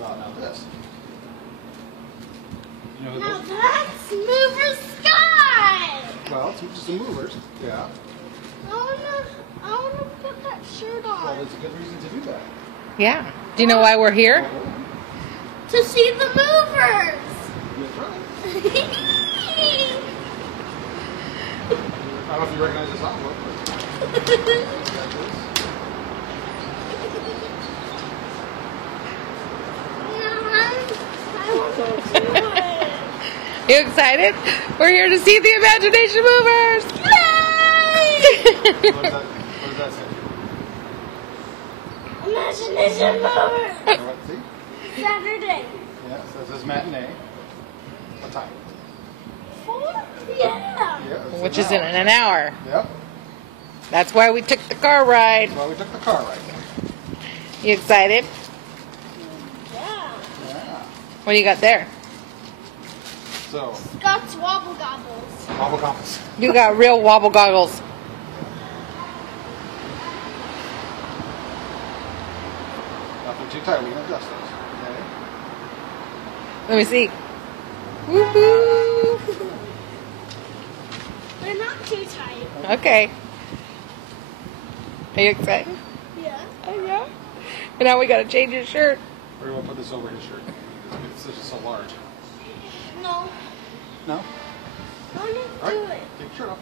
about now this? You know, Now that's Mover Sky! well, it's just the movers. Yeah. I wanna put that shirt Well, on. there's a good reason to do that. Yeah. Do you know why we're here? To see the movers! That's right. I don't know if you recognize this envelope, I want to do it. You excited? We're here to see the Imagination Movers! Yay! What does that say? Imagination Movers! What, see? Saturday. Yeah, so it says matinee. What time? 4? Yeah. Yeah, it's Which an is in hour. an hour. Yep. That's why we took the car ride. That's why we took the car right there. You excited? Yeah. Yeah. What do you got there? So, Scott's Wobble Gobbles. Wobble Compass. You got real wobble goggles. Nothing too tight. We can adjust those. Okay. Let me see. Woohoo! They're not too tight. Okay. Are you excited? Yeah. Oh, yeah. And now we gotta change your shirt. Where do you want to put this over his shirt? It's just so large. No. No? I want to All do right. it. Take your shirt off.